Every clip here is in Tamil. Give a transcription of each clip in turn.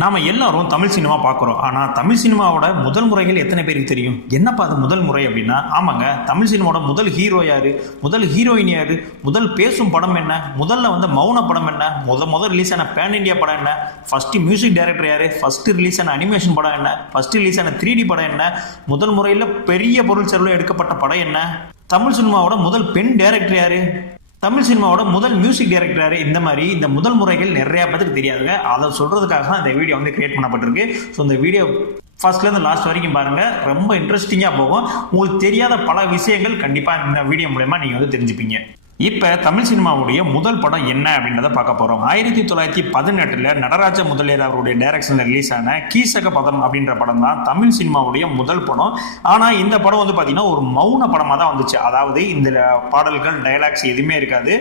நாம எல்லாரும் தமிழ் சினிமா பார்க்குறோம். ஆனால் தமிழ் சினிமாவோட முதல் முறைகள் எத்தனை பேருக்கு தெரியும்? என்னப்பா அது முதல் முறை அப்படின்னா, ஆமாங்க, தமிழ் சினிமாவோட முதல் ஹீரோ யாரு, முதல் ஹீரோயின் யாரு, முதல் பேசும் படம் என்ன, முதல்ல மௌன படம் என்ன, முதல் ரிலீஸ் ஆன பேன் இண்டியா படம் என்ன, ஃபர்ஸ்ட் மியூசிக் டைரக்டர் யாரு, ஃபர்ஸ்ட் ரிலீஸ் ஆன அனிமேஷன் படம் என்ன, ஃபர்ஸ்ட் ரிலீஸ் ஆன 3D படம் என்ன, முதல் முறையில் பெரிய பொருள் செலவில் எடுக்கப்பட்ட படம் என்ன, தமிழ் சினிமாவோட முதல் பெண் டைரக்டர் யாரு, தமிழ் சினிமாவோட முதல் மியூசிக் டைரக்டர், இந்த முதல் முறைகள் நிறைய பேருக்கு தெரியாதுங்க. அதை சொல்றதுக்காக தான் இந்த வீடியோ கிரியேட் பண்ணப்பட்டிருக்கு. ஸோ இந்த வீடியோ ஃபர்ஸ்ட்லேருந்து லாஸ்ட் வரைக்கும் பாருங்க, ரொம்ப இன்ட்ரெஸ்டிங்காக போகும். உங்களுக்கு தெரியாத பல விஷயங்கள் கண்டிப்பாக இந்த வீடியோ மூலமா நீங்கள் தெரிஞ்சுப்பீங்க. இப்போ தமிழ் சினிமாவுடைய முதல் படம் என்ன அப்படின்றத பார்க்க போகிறோம். 1918 நடராஜ முதலியார் அவருடைய டைரக்ஷனில் ரிலீஸ் ஆன கீசக பதம் அப்படின்ற படம் தான் தமிழ் சினிமாவுடைய முதல் படம். ஆனால் இந்த படம் பார்த்தீங்கன்னா ஒரு மௌன படமாக தான் வந்துச்சு. அதாவது இந்த பாடல்கள் டைலாக்ஸ் எதுவுமே இருக்காது,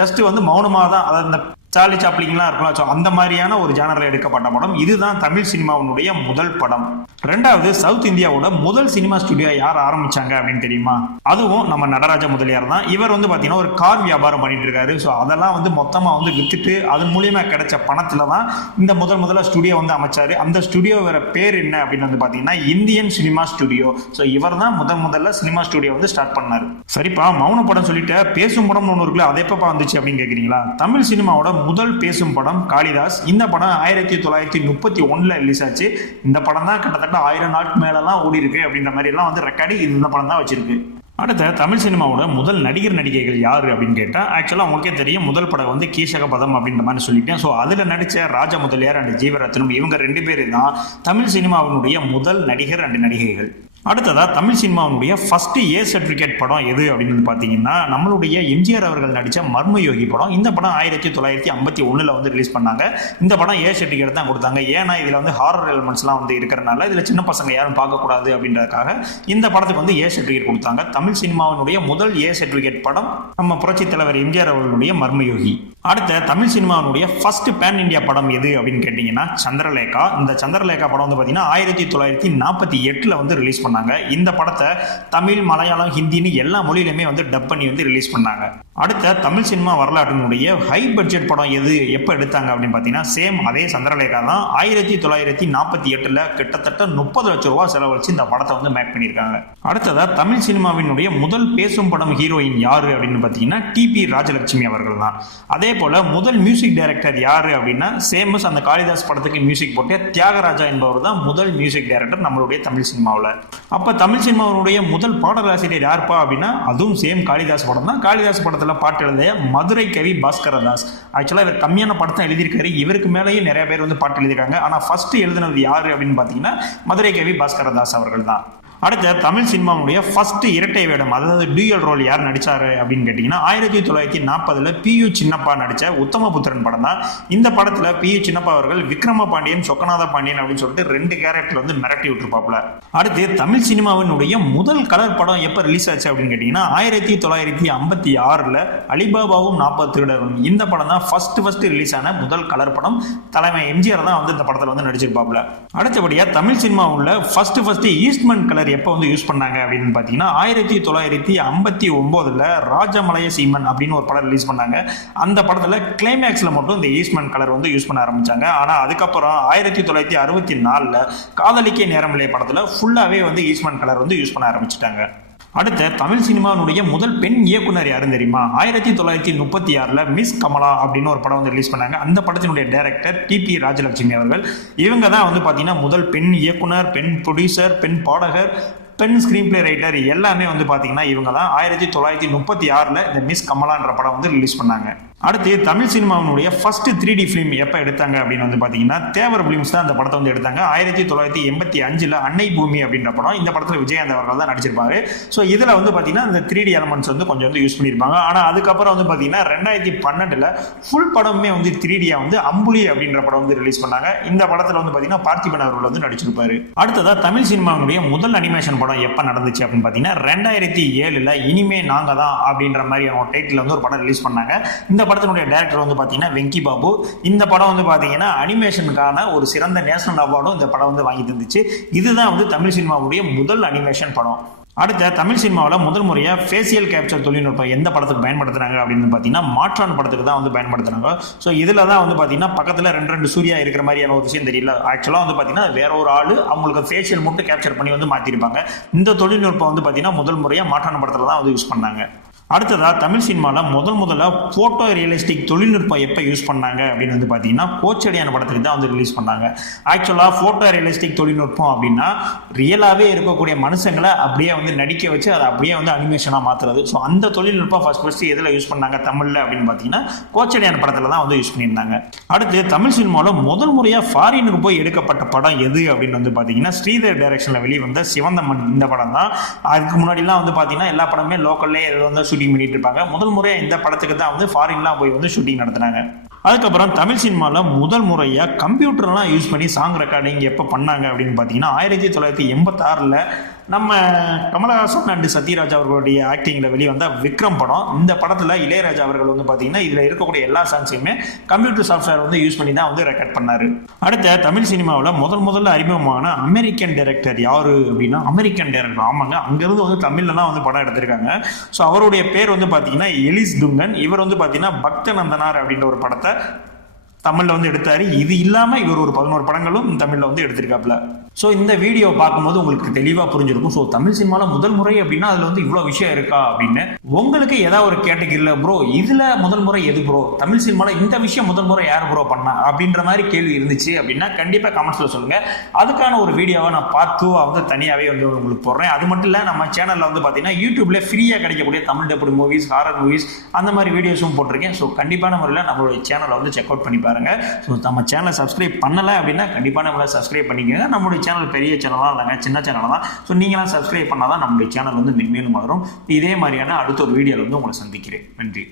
ஜஸ்ட் மௌனமாக தான், அதாவது இந்த சார்லி சாப்ளின்லாம் இருக்கலாம். ஸோ அந்த மாதிரியான ஒரு ஜானரில் எடுக்கப்பட்ட படம். இதுதான் தமிழ் சினிமாவுடைய முதல் படம். ரெண்டாவது, சவுத் இந்தியாவோட முதல் சினிமா ஸ்டுடியோ யார் ஆரம்பிச்சாங்க அப்படின்னு தெரியுமா? அதுவும் நம்ம நடராஜ முதலியார் தான். இவர் பார்த்தீங்கன்னா ஒரு கார் வியாபாரம் பண்ணிட்டு இருக்காரு. ஸோ அதெல்லாம் மொத்தமாக வித்துட்டு அதன் மூலியமா கிடைச்ச பணத்துல தான் இந்த முதல்ல ஸ்டுடியோ அமைச்சாரு. அந்த ஸ்டுடியோ வேற பேர் என்ன அப்படின்னு பார்த்தீங்கன்னா இந்தியன் சினிமா ஸ்டுடியோ. ஸோ இவர் தான் முதல்ல சினிமா ஸ்டுடியோ ஸ்டார்ட் பண்ணாரு. சரிப்பா, மௌன படம் சொல்லிட்டு பேசும் படம்னு ஒன்று இருக்குல்ல, அது எப்பப்பா வந்துச்சு அப்படின்னு கேட்குறீங்களா? தமிழ் சினிமாவோட முதல் பேசும் படம் காளிதாஸ். இந்த படம் 1931 ரிலீஸ் ஆச்சு. இந்த படம் தான் கிட்டத்தட்ட 1000 நாட்கள் மேலாம் ஓடி இருக்கு அப்படின்ற மாதிரி எல்லாம் ரெக்கார்டு இந்த படம் தான் வச்சிருக்கு. அடுத்த தமிழ் சினிமாவோட முதல் நடிகர் நடிகைகள் யாரு அப்படின்னு கேட்டால், ஆக்சுவலாக உங்களுக்கே தெரியும், முதல் படம் கீசக பதம் அப்படின்ற மாதிரி சொல்லிட்டேன். ஸோ அதில் நடித்த ராஜ முதலியார் அண்ட் ஜீவரத்னம், இவங்க 2 பேர் தான் தமிழ் சினிமாவினுடைய முதல் நடிகர் அண்ட் நடிகைகள். அடுத்ததா தமிழ் சினிமாவுடைய ஃபர்ஸ்ட் ஏ சர்டிஃபிகேட் படம் எது அப்படின்னு பார்த்தீங்கன்னா, நம்மளுடைய எம்ஜிஆர் அவர்கள் நடித்த மர்மயோகி படம். இந்த படம் 1951 ரிலீஸ் பண்ணாங்க. இந்த படம் ஏ சர்டிஃபிகேட் தான் கொடுத்தாங்க. ஏன்னா இதில் ஹாரர் எலிமெண்ட்ஸ்லாம் இருக்கிறனால இதில் சின்ன பசங்க யாரும் பார்க்கக்கூடாது அப்படின்றதுக்காக இந்த படத்துக்கு ஏ சர்டிஃபிகேட் கொடுத்தாங்க. தமிழ் சினிமாவினுடைய முதல் ஏ சர்டிஃபிகேட் படம் நம்ம புரட்சி தலைவர் எம்ஜிஆர் அவர்களுடைய மர்மயோகி. அடுத்த தமிழ் சினிமாவுடைய ஃபர்ஸ்ட் பேன் இண்டியா படம் எது அப்படின்னு கேட்டீங்கன்னா சந்திரலேகா. இந்த சந்திரலேகா படம் பார்த்தீங்கன்னா 1948 ரிலீஸ் பண்ணாங்க. இந்த படத்தை தமிழ், மலையாளம், ஹிந்தின்னு எல்லா மொழியிலுமே டப் பண்ணி ரிலீஸ் பண்ணாங்க. அடுத்த தமிழ் சினிமா வரலாற்றினுடைய ஹை பட்ஜெட் படம் எது, எப்போ எடுத்தாங்க அப்படின்னு பார்த்தீங்கன்னா சேம் அதே சந்திரலேகா தான். 1948 கிட்டத்தட்ட 30 லட்சம் ரூபாய் செலவழிச்சு இந்த படத்தை மேக் பண்ணியிருக்காங்க. அடுத்ததா தமிழ் சினிமாவினுடைய முதல் பேசும் படம் ஹீரோயின் யாரு அப்படின்னு பார்த்தீங்கன்னா டிபி ராஜலட்சுமி அவர்கள் தான். அதே போல முதல் மியூசிக் டைரக்டர் யாரு அப்படின்னா சேமஸ் அந்த காளிதாஸ் படத்துக்கு மியூசிக் போட்டு தியாகராஜா என்பவர் தான் முதல் மியூசிக் டைரக்டர் நம்மளுடைய தமிழ் சினிமாவில். அப்ப தமிழ் சினிமாவுடைய முதல் பாடலாசிரியர் யாருப்பா அப்படின்னா அதுவும் சேம் காளிதாஸ் படம் தான். காளிதாஸ் படத்தில் பாட்டு எழுதிய மதுரை கவி பாஸ்கரதாஸ். ஆக்சுவலாக இவர் கம்மியான படத்தை எழுதியிருக்காரு. இவருக்கு மேலேயும் நிறைய பேர் பாட்டு எழுதியிருக்காங்க. ஆனால் ஃபர்ஸ்ட் எழுதினது யாரு அப்படின்னு பார்த்தீங்கன்னா மதுரை கவி பாஸ்கரதாஸ் அவர்கள் தான். அடுத்த தமிழ் சினிமாவுடைய ஃபர்ஸ்ட் இரட்டை வேடம், அதாவது டியூயல் ரோல் யார் நடிச்சாரு அப்படின்னு கேட்டீங்கன்னா 1940 PU சின்னப்பா நடிச்ச உத்தமபுத்திரன் படம் தான். இந்த படத்துல PU சின்னப்பா அவர்கள் விக்ரம பாண்டியன், சொக்கநாத பாண்டியன் அப்படின்னு சொல்லிட்டு 2 கேரக்டர் மிரட்டி விட்டுருப்பாப்புல. அடுத்து தமிழ் சினிமாவினுடைய முதல் கலர் படம் எப்ப ரிலீஸ் ஆச்சு அப்படின்னு கேட்டீங்கன்னா 1956 அலிபாபாவும் 40 திருடரும். இந்த படம் தான் ஃபர்ஸ்ட் ரிலீஸ் ஆன முதல் கலர் படம். தலைமை எம்ஜிஆர் தான் இந்த படத்துல நடிச்சிருப்பாப்புல. அடுத்தபடியா தமிழ் சினிமாவுல ஃபர்ஸ்ட் ஈஸ்ட்மன் கலர் எப்போ யூஸ் பண்ணாங்க அப்படின்னு பார்த்தீங்கன்னா 1959 ராஜமலைய சீமன் அப்படின்னு ஒரு படம் ரிலீஸ் பண்ணாங்க. அந்த படத்துல கிளைமேக்ஸ்ல மட்டும் இந்த ஈஸ்ட்மன் கலர் யூஸ் பண்ண ஆரம்பிச்சாங்க. ஆனா அதுக்கப்புறம் 1964 காதலிக்க நேரமில்லை படத்துல ஃபுல்லாவே ஈஸ்ட்மன் கலர் யூஸ் பண்ண ஆரம்பிச்சிட்டாங்க. அடுத்த தமிழ் சினிமாவுடைய முதல் பெண் இயக்குனர் யாருன்னு தெரியுமா? 1936 மிஸ் கமலா அப்படின்னு ஒரு படம் ரிலீஸ் பண்ணாங்க. அந்த படத்தினுடைய டைரக்டர் டிபி ராஜலட்சுமி அவர்கள். இவங்க தான் பார்த்தீங்கன்னா முதல் பெண் இயக்குனர், பெண் ப்ரொடியூசர், பெண் பாடகர், பெண் ஸ்கிரீன் பிளே ரைட்டர் எல்லாமே பார்த்தீங்கன்னா இவங்க தான் 1936 இந்த மிஸ் கமலான்ற படம் ரிலீஸ் பண்ணாங்க. அடுத்து தமிழ் சினிமாவினுடைய ஃபர்ஸ்ட் 3D ஃபிலிம் எப்போ எடுத்தாங்க அப்படின்னு பார்த்தீங்கன்னா தேவர் பிலிம்ஸ் தான் அந்த படத்தை எடுத்தாங்க. 1985 அன்னை பூமி அப்படின்ற படம். இந்த படத்தில் விஜயகாந்த் அவர்கள் தான் நடிச்சிருப்பாரு. ஸோ இதில் பார்த்தீங்கன்னா இந்த 3D எலமெண்ட்ஸ் கொஞ்சம் யூஸ் பண்ணியிருப்பாங்க. ஆனால் அதுக்கப்புறம் பார்த்தீங்கன்னா 2012 ஃபுல் படமே 3D அம்புலி அப்படின்ற படம் ரிலீஸ் பண்ணாங்க. இந்த படத்தில் பார்த்தீங்கன்னா பார்த்திபன் அவர்கள் நடிச்சிருப்பாரு. அடுத்ததா தமிழ் சினிமாவினுடைய முதல் அனிமேஷன் படம் எப்போ நடந்துச்சு அப்படின்னு பார்த்தீங்கன்னா 2007 இனிமே நாங்க தான் அப்படின்ற மாதிரி டைட்டில் ஒரு படம் ரிலீஸ் பண்ணாங்க. இந்த படத்தினுடைய டைரக்டர் பார்த்தீங்கன்னா வெங்கி பாபு. இந்த படம் பார்த்தீங்கன்னா அனிமேஷனுக்கான ஒரு சிறந்த நேஷனல் அவார்டும் இந்த படம் வாங்கி தந்துச்சு. இதுதான் தமிழ் சினிமாவுடைய முதல் அனிமேஷன் படம். அடுத்த தமிழ் சினிமாவில் முதல் முறையாக ஃபேஷியல் கேப்சர் தொழில்நுட்பம் எந்த படத்துக்கு பயன்படுத்துறாங்க அப்படின்னு பார்த்தீங்கன்னா மாற்றான் படத்துக்கு தான் வந்து பயன்படுத்துறாங்க. ஸோ இதில் தான் வந்து பார்த்தீங்கன்னா பக்கத்தில் ரெண்டு சூர்யா இருக்கிற மாதிரியான ஒரு விஷயம் தெரியல. ஆக்சுவலாக வந்து பார்த்தீங்கன்னா வேற ஒரு ஆள் அவங்களுக்கு ஃபேஷியல் மட்டும் கேப்சர் பண்ணி வந்து மாற்றிருப்பாங்க. இந்த தொழில்நுட்பம் வந்து பார்த்தீங்கன்னா முதல் முறையாக மாற்றான் படத்தில் தான் வந்து யூஸ் பண்ணாங்க. அடுத்ததா தமிழ் சினிமாவில் முதல்ல போட்டோ ரியலிஸ்டிக் தொழில்நுட்பம் எப்போ யூஸ் பண்ணாங்க அப்படின்னு வந்து பார்த்தீங்கன்னா கோச்சடியான படத்துக்கு தான் வந்து ரிலீஸ் பண்ணாங்க. ஆக்சுவலாக போட்டோ ரியலிஸ்டிக் தொழில்நுட்பம் அப்படின்னா ரியலாகவே இருக்கக்கூடிய மனுஷங்களை அப்படியே வந்து நடிக்க வச்சு அதை அப்படியே வந்து அனிமேஷனாக மாற்றுறது. ஸோ அந்த தொழில்நுட்பம் ஃபர்ஸ்ட் எதில் யூஸ் பண்ணாங்க தமிழில் அப்படின்னு பார்த்தீங்கன்னா கோச்சடியான படத்தில் தான் வந்து யூஸ் பண்ணியிருந்தாங்க. அடுத்து தமிழ் சினிமாவில் முதல் முறையாக ஃபாரினுக்கு போய் எடுக்கப்பட்ட படம் எது அப்படின்னு வந்து பார்த்தீங்கன்னா ஸ்ரீதர் டைரக்ஷனில் வெளியே வந்த சிவந்த மண் இந்த படம் தான். அதுக்கு முன்னாடிலாம் வந்து பார்த்தீங்கன்னா எல்லா படமே லோக்கல்லே வந்து ஷூட்டிங் பண்ணிட்டு இருப்பாங்க. முதல் முறையா இந்த படத்துக்கு தான் வந்து ஃபாரின்லாம் போய் வந்து ஷூட்டிங் நடத்தினாங்க. அதுக்கப்புறம் தமிழ் சினிமாவில் முதல் முறையாக கம்ப்யூட்டர்லாம் யூஸ் பண்ணி சாங் ரெக்கார்டிங் எப்போ பண்ணாங்க அப்படின்னு பார்த்தீங்கன்னா 1986 நம்ம கமலஹாசன் அண்ட் சத்யராஜ் அவர்களுடைய ஆக்டிங்கில் வெளிவந்த விக்ரம் படம். இந்த படத்தில் இளையராஜா அவர்கள் வந்து பார்த்தீங்கன்னா இதில் இருக்கக்கூடிய எல்லா சாங்ஸையுமே கம்ப்யூட்டர் சாஃப்ட்வேர் வந்து யூஸ் பண்ணி தான் வந்து ரெக்கார்ட் பண்ணார். அடுத்த தமிழ் சினிமாவில் முதல்ல அறிமுகமான அமெரிக்கன் டைரக்டர் யார் அப்படின்னா அமெரிக்கன் டைரக்டர். ஆமாங்க, அங்கேருந்து வந்து தமிழ்லாம் வந்து படம் எடுத்திருக்காங்க. ஸோ அவருடைய பேர் வந்து பார்த்தீங்கன்னா எலிஸ் துங்கன். இவர் வந்து பார்த்தீங்கன்னா பக்த நந்தனார் அப்படின்ற ஒரு படத்தை தமிழில் வந்து எடுத்தார். இது இல்லாமல் இவர் ஒரு 11 படங்களும் தமிழில் வந்து எடுத்திருக்காப்புல. ஸோ இந்த வீடியோ பார்க்கும்போது உங்களுக்கு தெளிவாக புரிஞ்சிருக்கும். ஸோ தமிழ் சினிமாவில் முதல் முறை அப்படின்னா அதில் வந்து இவ்வளோ விஷயம் இருக்கா அப்படின்னு உங்களுக்கு ஏதாவது ஒரு கேட்டகிரியில் ப்ரோ இதில் முதல் முறை எது ப்ரோ, தமிழ் சினிமாவில் இந்த விஷயம் முதல் முறை யார் ப்ரோ பண்ணா அப்படின்ற மாதிரி கேள்வி இருந்துச்சு அப்படின்னா கண்டிப்பாக கமெண்ட்ஸில் சொல்லுங்கள். அதுக்கான ஒரு வீடியோவை நான் பார்த்து வந்து தனியாகவே வந்து உங்களுக்கு போடுறேன். அது மட்டும் இல்லை நம்ம சேனலில் வந்து பார்த்தீங்கன்னா யூடியூப்ல ஃப்ரீயாக கிடைக்கக்கூடிய Tamil dubbed movies, horror movies அந்த மாதிரி வீடியோஸும் போட்டிருக்கேன். ஸோ கண்டிப்பான முறையில் நம்மளுடைய சேனலை வந்து செக் அவுட் பண்ணி பாருங்கள். ஸோ நம்ம சேனலை சப்ஸ்கிரைப் பண்ணலை அப்படின்னா கண்டிப்பாக நம்மளை சப்ஸ்கிரைப் பண்ணிக்கோங்க. நம்மளுடைய சேனல் பெரிய சேனலாக இல்லைங்க, சின்ன சேனல் தான். ஸோ நீங்களாம் சப்ஸ்கிரைப் பண்ணால் தான் நம்மளுடைய சேனல் வந்து மென்மேலும் வளரும். இதே மாதிரியான அடுத்த ஒரு வீடியோவில் வந்து உங்களை சந்திக்கிறேன். நன்றி.